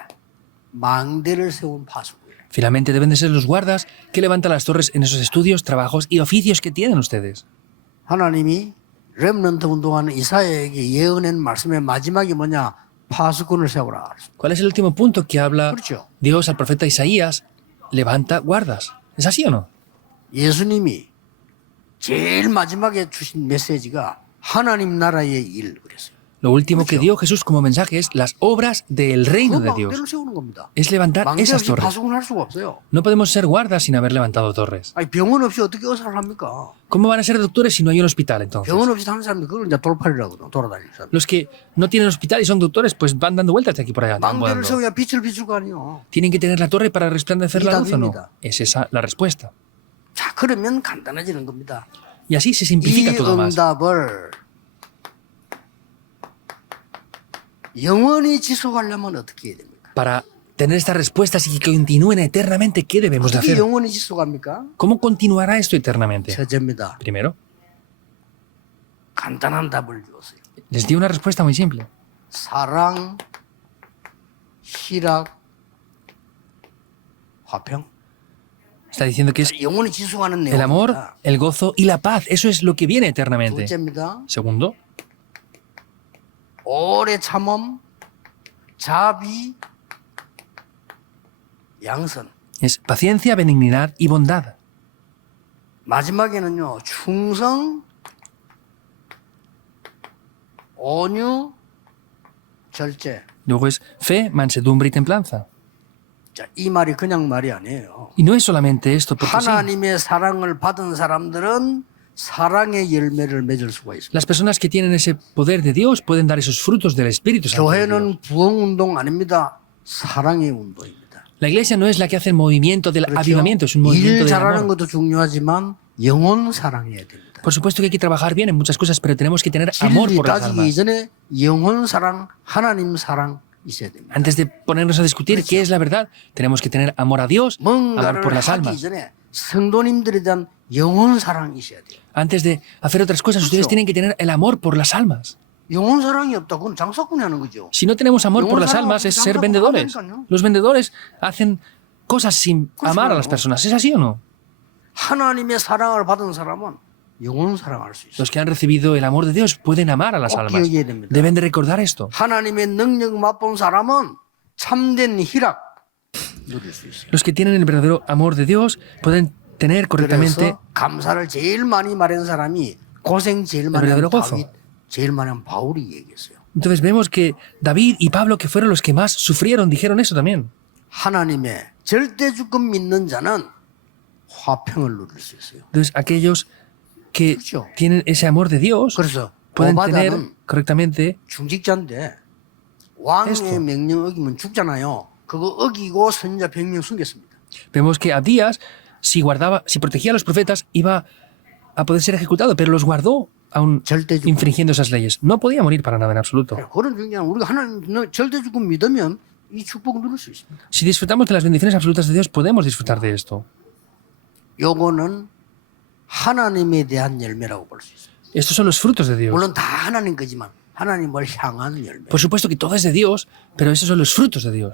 망대를 세운 파수꾼이에요. Finalmente deben de ser los guardas que levantan las torres en esos estudios, trabajos y oficios que tienen ustedes. 하나님이 렘넌트 운동하는 이사야에게 예언한 말씀의 마지막이 뭐냐? 파수꾼을 세우라. ¿Cuál es el último punto que habla 그렇죠. Dios al profeta Isaías? Levanta guardas. ¿Es así o no? 예수님이 제일 마지막에 주신 메시지가 하나님 나라의 일 그랬어요. Lo último que dio Jesús como mensaje es las obras del reino 그 de Dios. 망대를 세우는 겁니다. Es levantar 망대 esas 없이 torres. 파수꾼 할 수가 없어요. No podemos ser guardas sin haber levantado torres. 아니 병원 없이 어떻게 의사를 합니까? ¿Cómo van a ser doctores si no hay un hospital entonces? 병원 없이 사는 사람들 그걸 이제 돌팔이라고 돌아다니는 사람. Los que no tienen hospital y son doctores, pues van dando vueltas de aquí por allá. 망대를 tambaleando. 세워야 빛을 비출 거 아니에요. ¿Tienen que tener la torre para resplandecer la luz o no? David입니다. Es esa la respuesta. 자 그러면 간단해지는 겁니다. Y así se 이 simplifica todo más. 응답을 영원히 지속하려면 어떻게 해야 됩니까? Para tener estas respuestas y que continúen eternamente, ¿qué debemos de 어떻게 hacer? 영원히 지속합니까? ¿Cómo continuará esto eternamente? 첫째입니다. Primero, 간단한 답을 주었어요. les di una respuesta muy simple. 사랑, 희락, 화평. Está diciendo que es 영원히 지속하는 el amor, 내용입니다. el gozo y la paz. Eso es lo que viene eternamente. 둘째입니다. Segundo, 오래 참음, 자비, 양선. es paciencia, benignidad y bondad. 마지막에는요, 충성, 온유, 절제. Luego es fe, mansedumbre y templanza. 자, 이 말이 그냥 말이 아니에요. Y no es solamente esto, porque sí, 하나님의 사랑을 받은 사람들은 사랑의 열매를 맺을 수가 있습니다. las personas que tienen ese poder de Dios pueden dar esos frutos del Espíritu Santo. de Dios. 교회는 부흥 운동 아닙니다. 사랑의 운동입니다. La iglesia no es la que hace el movimiento del 그렇죠? avivamiento, es un movimiento 일 del 잘하는 amor. 것도 중요하지만 영혼 사랑해야 됩니다. Por supuesto que hay que trabajar bien en muchas cosas, pero tenemos que tener amor 진리 por las 따지기 almas. 전에 영혼 사랑, 하나님 사랑 있어야 됩니다. Antes de ponernos a discutir qué es la verdad, tenemos que tener amor a Dios, amor 뭔가를 por las 하기 almas. 전에 성도님들에 대한 영혼 사랑이 있어야 돼요. Antes de hacer otras cosas, ustedes tienen que tener el amor por las almas. 영혼 사랑이 없다. 그건 장사꾼이 하는 거죠. Si no tenemos amor por las almas, es ser vendedores. Los vendedores hacen cosas sin amar a las personas. ¿Es así o no? 하나님의 사랑을 받은 사람은 영원 사랑할 수 있어요. Los que han recibido el amor de Dios pueden amar a las 꼭 almas. 기억해야 됩니다. Deben de recordar esto. 하나님의 능력 맛본 사람은 참된 희락 누릴 수 있어요. Los que tienen el verdadero amor de Dios pueden tener correctamente 그래서 감사를 제일 많이 말한 사람이 고생 제일 많이 한 verdadero gozo. 다윗, 제일 많이 한 바울이 얘기했어요. Entonces vemos que David y Pablo, que fueron los que más sufrieron, dijeron eso también. 하나님의 절대주권 믿는 자는 화평을 누릴 수 있어요. Entonces aquellos que 그렇죠. tienen ese amor de Dios 그래서 pueden tener 오바다는 correctamente 중직자인데 왕의 esto. 명령 어기면 죽잖아요. 그거 어기고 선자 100명 숨겼습니다. Vemos que Abdías, si protegía a los profetas, iba a poder ser ejecutado, pero los guardó aún 절대주권. infringiendo esas leyes. No podía morir para nada en absoluto. 그런 중요한 우리가 하나님 절대주권 믿으면 이 축복을 누릴 수 있습니다. Si disfrutamos de las bendiciones absolutas de Dios, podemos disfrutar de esto. 요거는 하나님에 대한 열매라고 볼 수 있어요. Estos son los frutos de Dios. 물론 다 하나님 거지만 하나님을 향한 열매. Por supuesto que todo es de Dios, pero esos son los frutos de Dios.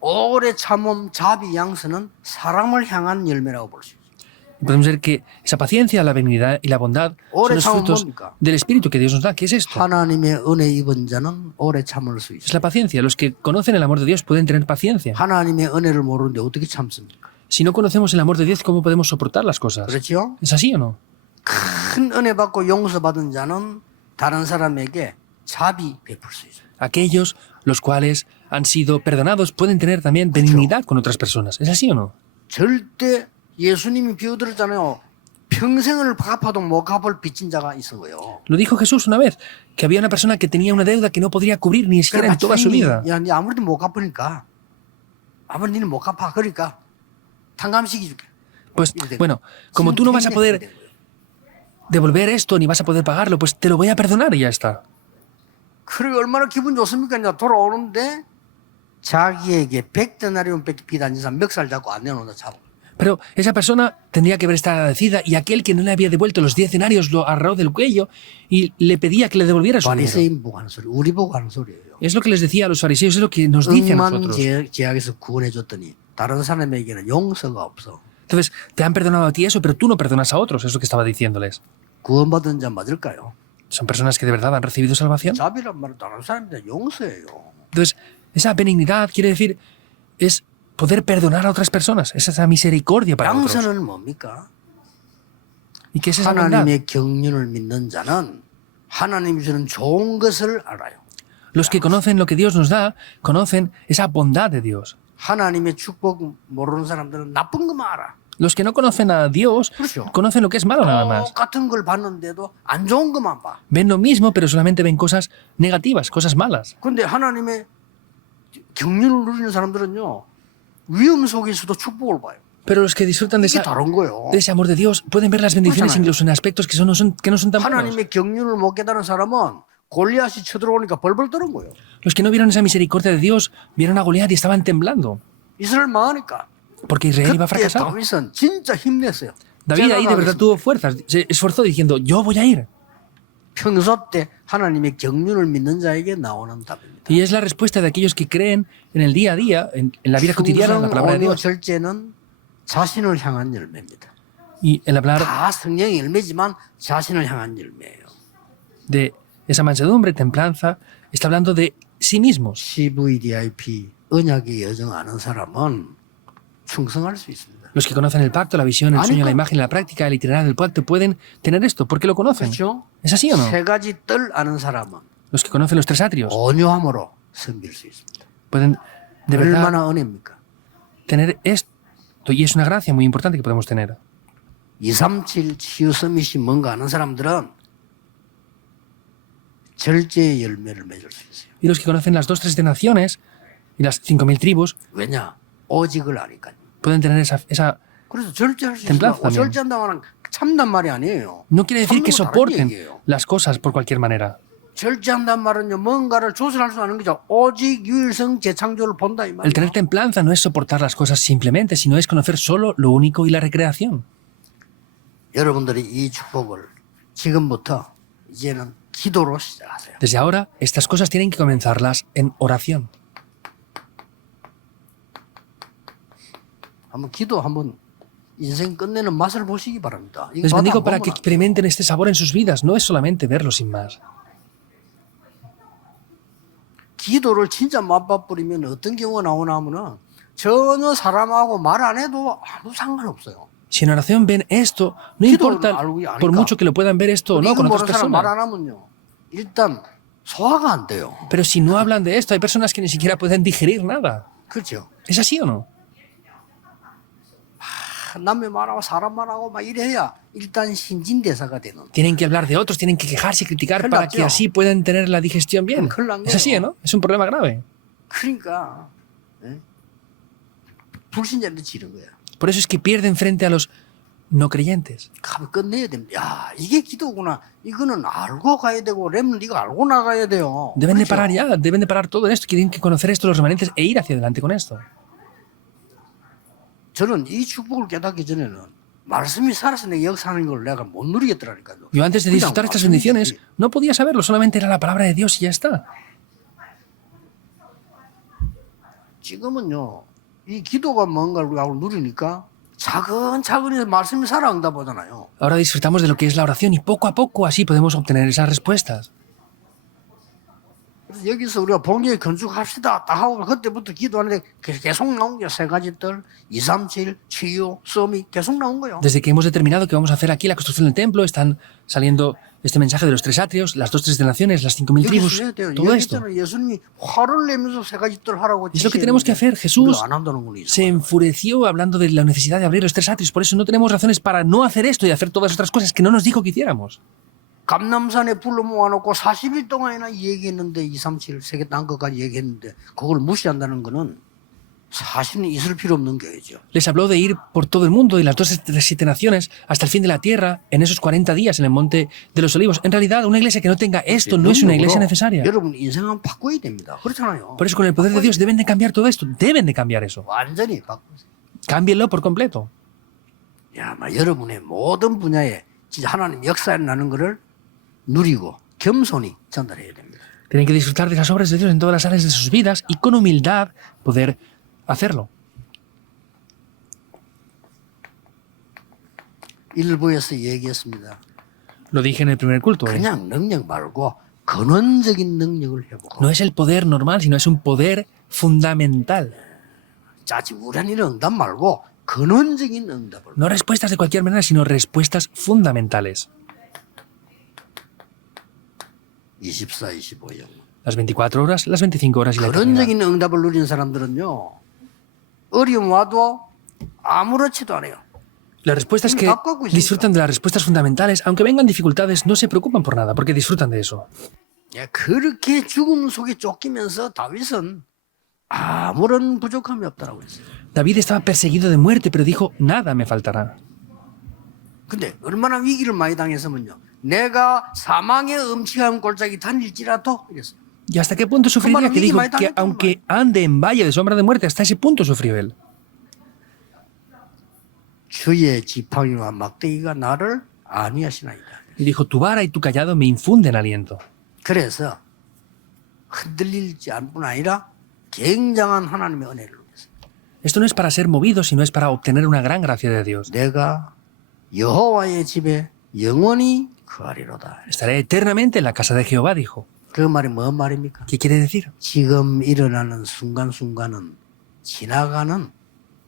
오래 참음, 자비, 양선은 사람을 향한 열매라고 볼 수 있어요. Y podemos ver que esa paciencia, la benignidad y la bondad son los frutos del Espíritu que Dios nos da. ¿Qué es esto? 하나님의 은혜 입은 자는 오래 참을 수 Es 있어요. la paciencia. Los que conocen el amor de Dios pueden tener paciencia. 하나님의 은혜를 모르는데 어떻게 참습니까? Si no conocemos el amor de Dios, ¿cómo podemos soportar las cosas? 그렇죠? ¿Es así o no? 큰 은혜 받고 용서받은 자는 다른 사람에게 자비 베풀 수 있어요. Aquellos los cuales han sido perdonados pueden tener también benignidad con otras personas. ¿Es así o no? 절대 예수님이 비유들었잖아요. 평생을 갚아도 못 갚을 빚진 자가 있어요. Lo dijo Jesús una vez, que había una persona que tenía una deuda que no podría cubrir ni siquiera en toda su vida. 야, 니 아무래도 못 갚으니까 아무리 니는 못 갚아 그러니까 탕감시켜줄게. Pues bueno, como tú no vas a poder devolver esto ni vas a poder pagarlo, pues te lo voy a perdonar y ya está. 그래 얼마나 기분 좋습니까? 이제 돌아오는데 자기에게 100데나리온 빚한 이상 멱살 잡고 안 내놓는다 잡고. Pero esa persona tendría que haber estado agradecida y aquel que no le había devuelto los 10 denarios lo agarró del cuello y le pedía que le devolviera su dinero. 바리새인 보고 하는 소리, 우리 보고 하는 소리예요. Es lo que les decía a los fariseos, es lo que nos dice a 억만 nosotros. 제약에서 구원해 줬더니 다른 사람에게는 용서가 없어. Entonces, te han perdonado a ti eso, pero tú no perdonas a otros, es lo que estaba diciéndoles. 구원받은 자 맞을까요? ¿Son personas que de verdad han recibido salvación? 자비란 말은 다른 사람한테 용서예요. Entonces, esa benignidad quiere decir, es poder perdonar a otras personas, es esa misericordia para otros. 양선은 뭡니까? ¿Y qué es esa bondad? 하나님의 경륜을 믿는 자는 하나님이 주는 좋은 것을 알아요. Los que conocen lo que Dios nos da, conocen esa bondad de Dios. 하나님의 축복 모르는 사람들은 나쁜 것만 알아. Los que no conocen a Dios, 그렇죠. conocen lo que es malo nada más. 똑같은 걸 봤는데도 안 좋은 것만 봐. Ven lo mismo, pero solamente ven cosas negativas, cosas malas. 그런데 하나님의 경륜을 누리는 사람들은요. 위험 속에서도 축복을 봐요. Pero los que disfrutan de, 이게 다른 거예요. de ese amor de Dios pueden ver las bendiciones 그렇잖아요. incluso en aspectos que no son tan buenos. 하나님의 경륜을 못 깨달은 사람은 골리앗이 쳐들어오니까 벌벌 떠는 거예요. Los que no vieron esa misericordia de Dios vieron a Goliat y estaban temblando, 이스라엘 망하니까. porque Israel iba a 그때 fracasar. 다윗은 진짜 힘냈어요. David ahí de verdad tuvo fuerzas, se esforzó diciendo, yo voy a ir. 평소 때 하나님의 경륜을 믿는 자에게 나오는 답입니다. Y es la respuesta de aquellos que creen en el día a día, en la vida cotidiana, en la palabra de 온유 Dios. 절제는 자신을 향한 열매입니다. Y el hablar 다 성령의 열매지만 자신을 향한 열매예요. de esa mansedumbre, templanza, está hablando de sí mismos. CVDIP 언약의 여정 아는 사람은 충성할 수 있습니다. Los que conocen el pacto, la visión, el sueño, 아니까. la imagen, la práctica, el itinerario del pacto pueden tener esto, porque lo conocen. 그렇죠? ¿Es así o no? 세 가지 뜰 아는 사람은 Los que conocen los tres atrios 온유함으로 섬길 수 있습니다. pueden de verdad 얼마나 은혜입니까? tener esto, y es una gracia muy importante que podemos tener. 237 치유 서밋이 뭔가 아는 사람들은 절제의 열매를 맺을 수 있어요. Y los que conocen las 2, 3 naciones y las 5.000 tribus 왜냐? 오직을 아니까요. pueden tener esa... 그래서 절제할 수 Templanza 있어요. también. 절제한다고 하는 참단 말이 아니에요. No quiere decir que 참는 거 다른 soporten 얘기예요. las cosas por cualquier manera. 절제한단 말은요. 뭔가를 조절할 수 없는 거죠. 오직 유일성 재창조를 본다 이 El 말이에요. tener templanza no es soportar las cosas simplemente, sino es conocer solo lo único y la recreación. 여러분들이 이 축복을 지금부터 이제는 기도로 시작하세요. Desde ahora, estas cosas tienen que comenzarlas en oración. 한번 기도 한번 인생 끝내는 맛을 보시기 바랍니다. 이거 Les 봐도 bendigo 안 para 보면 que 안 돼요. experimenten este sabor en sus vidas, no es solamente verlo sin más. 기도를 진짜 맛봐버리면 어떤 경우가 나오나 하면은 전혀 사람하고 말 안 해도 아무 상관없어요. Si en oración ven esto, no importa por mucho que lo puedan ver esto o no 이거 con otras 모르는 사람 말 personas. 안 하면요. 일단 소화가 안 돼요. Pero si no hablan de esto, hay personas que ni siquiera pueden digerir nada. 그렇죠. ¿Es así o no? 남의 말하고 사람 말하고 막 이래야 일단 신진대사가 되는. Tienen que hablar de otros, tienen que quejarse y criticar para que así puedan tener la digestión bien. Es así, ¿no? Es un problema grave. 그러니까 예? 불신자한테 지는 거야. Por eso es que pierden frente a los no creyentes. 가면 끝내야 됩니다. 야, 이게 기도구나. 이거는 알고 가야 되고 렘은 네가 알고 나가야 돼요. Deben de 그렇죠? parar ya, deben de parar todo esto, tienen que conocer esto los remanentes e ir hacia adelante con esto. 저는 이 축복을 깨닫기 전에는 말씀이 살아서 내 역사하는 걸 내가 못 누리겠더라니까요. Yo antes de 그냥 disfrutar estas 말씀이지. bendiciones no podía saberlo, solamente era la palabra de Dios y ya está. 지금은요, 이 기도가 뭔가를 우리가 누리니까 차근차근히 말씀이 살아온다 보잖아요. Ahora disfrutamos de lo que es la oración y poco a poco así podemos obtener esas respuestas. 그래서 여기서 우리가 본교회 건축합시다 딱 하고 그때부터 기도하는데 계속 나온 게 세 가지 뜰, 2, 3, 7, 치유, 썸이 계속 나온 거예요. Desde que hemos determinado que vamos a hacer aquí la construcción del templo, están saliendo este mensaje de los 3 atrios, las 2 tres de naciones, las 5.000 tribus, 여기서 해야 돼요. todo 여기 esto. 있잖아요. 예수님이 화를 내면서 세 가지 뜰 하라고 Es lo que tenemos que hacer. Jesús 안 한다는 건 se enfureció hablando de la necesidad de abrir los 3 atrios, por eso no tenemos razones para no hacer esto y hacer todas otras cosas que no nos dijo que hiciéramos. 감남산에 불러 모아놓고 40일 동안이나 얘기했는데 2, 3, 7 세계 딴 것까지 얘기했는데 그걸 무시한다는 거는 사실은 있을 필요 없는 거죠. Les habló de ir por todo el mundo y las 7 naciones hasta el fin de la tierra en esos 40 días en el monte de los olivos. En realidad, una iglesia que no tenga esto no es una iglesia necesaria. 여러분 인생 한번 바꿔야 됩니다. 그렇잖아요. Por eso con el poder de Dios deben de cambiar todo esto, deben de cambiar eso. 완전히 바꾸세요. Cámbienlo por completo. 야, 막 여러분의 모든 분야에 진짜 하나님 역사에 나는 거를 누리고 겸손히 전달해야 됩니다. Tienen que disfrutar de las obras de Dios en todas las áreas de sus vidas y con humildad poder hacerlo. 일부에서 얘기했습니다. Lo dije en el primer culto. 그냥 능력 말고 근원적인 능력을 회복하고 No es el poder normal, sino es un poder fundamental. 짜지무리한 응답 말고 근원적인 응답을. No respuestas de cualquier manera, sino respuestas fundamentales. 24, 25요. Las 24 horas, las 25 horas y la eternidad. 근원적인 응답을 누린 사람들은요. 어려움 와도 아무렇지도 않아요. Las respuestas que disfrutan de las respuestas fundamentales, aunque vengan dificultades, no se preocupan por nada, porque disfrutan de eso. 야, 그렇게 죽음 속에 쫓기면서 다윗은 아무런 부족함이 없다라고 했어요. David estaba perseguido de muerte, pero dijo, nada me faltará. 근데 얼마나 위기를 많이 당했으면요. 내가 사망의 음침한 골짜기 다닐지라도 이랬어요. ¿Y hasta qué punto sufriría? Que dijo que aunque ande en valle de sombra de muerte, hasta ese punto sufrió él. 주의 지팡이와 막대기가 나를 안위하시나이다. Y dijo, tu vara y tu callado me infunden aliento. 그래서 흔들릴지 않을 뿐 아니라 굉장한 하나님의 은혜를 누렸어요. Esto no es para ser movido, sino es para obtener una gran gracia de Dios. 내가 여호와의 집에 영원히 거하리로다. Estaré eternamente en la casa de Jehová, dijo. 그 말이 뭔 말입니까? ¿Qué quiere decir? 지금 일어나는 순간순간은 지나가는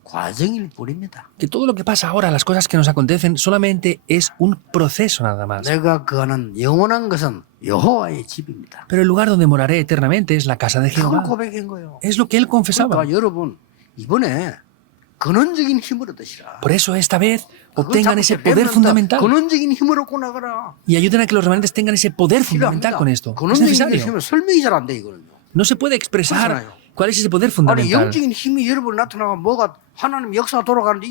과정일 뿐입니다. Que todo lo que pasa ahora, las cosas que nos acontecen, solamente es un proceso nada más. 내가 거하는 영원한 것은 여호와의 집입니다. Pero el lugar donde moraré eternamente es la casa de 그걸 Jehová. 고백한 거예요. Es lo que él confesaba. 그러니까 여러분 이번에 근원적인 힘을 얻으시라. Por eso esta vez 그걸 obtengan 자꾸 ese poder 뱉는다. fundamental 근원적인 힘을 얻고 나가라. y ayuden a que los remanentes tengan ese poder fundamental 필요합니다. con esto. Es 근원적인 necesario. 힘은 설명이 잘 안 돼 이거는요. No se puede expresar 그렇잖아요. cuál es ese poder 아니 fundamental. 영적인 힘이 여러분 나타나면 뭐가 하나님 역사가 돌아가는데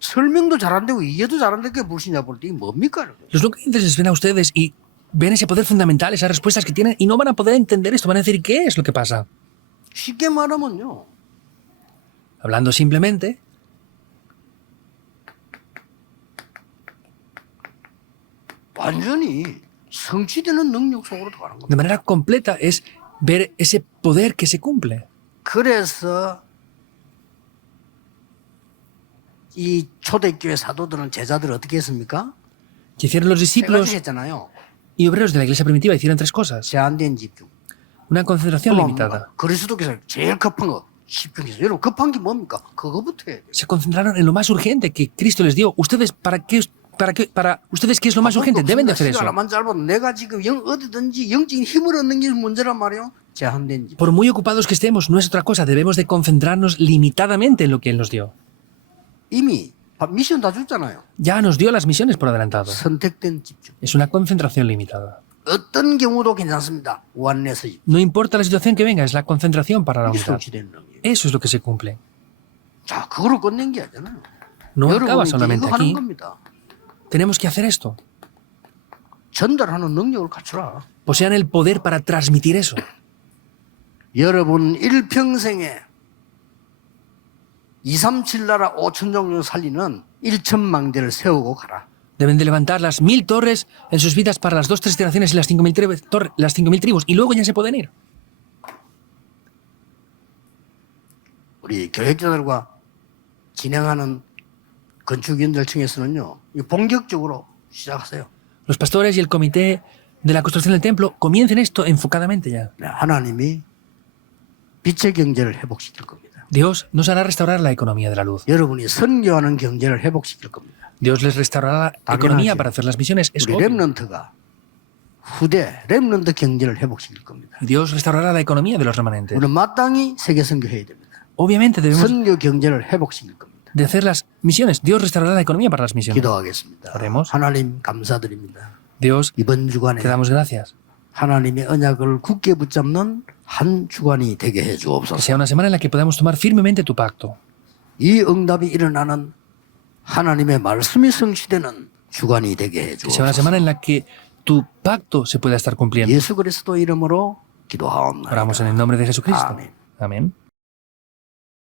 설명도 잘 안 되고 이해도 잘 안 되게 불신자 볼 때 이게 뭡니까? 여러분? Los no creyentes les ven a ustedes y ven ese poder fundamental, esas respuestas que tienen y no van a poder entender esto. Van a decir, ¿qué es lo que pasa? 쉽게 말하면요. Hablando simplemente, 완전히 성취되는 능력 속으로 들어가는 겁니다. de manera completa, es ver ese poder que se cumple. 그래서 이 초대교회 사도들은 제자들을 어떻게 했습니까? Que hicieron los 세 discípulos 가지 했잖아요. y obreros de la iglesia primitiva hicieron tres cosas. 제한된 집중. Una concentración limitada. 그리스도께서 제일 급한 거 집중해서. 여러분 급한 게 뭡니까? 그거부터 해야 돼요. Se concentraron en lo más urgente que Cristo les dio. Ustedes, para ustedes, ¿qué es lo más urgente? Deben de hacer eso. 시간 만 짧아도 내가 지금 어디든지 영적인 힘을 얻는 게 문제란 말이에요. 제한된 집. Por muy ocupados que estemos, no es otra cosa. Debemos de concentrarnos limitadamente en lo que Él nos dio. 이미 미션 다 줬잖아요. Ya nos dio las misiones por adelantado. 선택된 집중. Es una concentración limitada. 어떤 경우도 괜찮습니다. 원내서 집중. No importa la situación que venga, es la concentración para la 이게 unidad. 성취되는 능력. Eso es lo que se cumple. 자, 그거로 끝낸 게 아니잖아요. No acaba 여러분이 solamente 이거 하는 aquí. 겁니다. Tenemos que hacer esto. 전달하는 능력을 갖추라. Posean el poder para transmitir eso. 여러분 일평생에 237 나라 5천 종류 살리는 1천 망대를 세우고 가라. Deben de levantar las 1000 torres en sus vidas para las 2-3 generaciones y las 5000 tribus. Y luego ya se pueden ir. 우리 교역자들과 진행하는 건축인들 층에서는요. 이 본격적으로 시작하세요. Los pastores y el comité de la construcción del templo comiencen esto enfocadamente ya. 네, 하나님이 빛의 경제를 회복시킬 겁니다. Dios nos hará restaurar la economía de la luz. 여러분이 선교하는 경제를 회복시킬 겁니다. Dios les restaurará la economía para hacer las misiones. Es 우리 obvio. 렘넌트가 후대 렘넌트 경제를 회복시킬 겁니다. Dios restaurará la economía de los remanentes. 우리는 마땅히 세계 선교해야 됩니다. Obviamente debemos 선교 경제를 회복시킬 겁니다. de hacer las misiones. Dios restaurará la economía para las misiones. 기도하겠습니다. Oremos. 하나님 감사드립니다. Dios, 이번 주간에 te damos gracias. 하나님의 언약을 굳게 붙잡는 한 주간이 되게 해 Que 주옵소서. sea una semana en la que podamos tomar firmemente tu pacto. 이 응답이 일어나는 하나님의 말씀이 성취되는 주간이 되게 해 Que sea una 주옵소서. semana en la que tu pacto se pueda estar cumpliendo. 예수 그리스도 이름으로 기도하옵나이다. Oramos en el nombre de Jesucristo. Amén. Amén.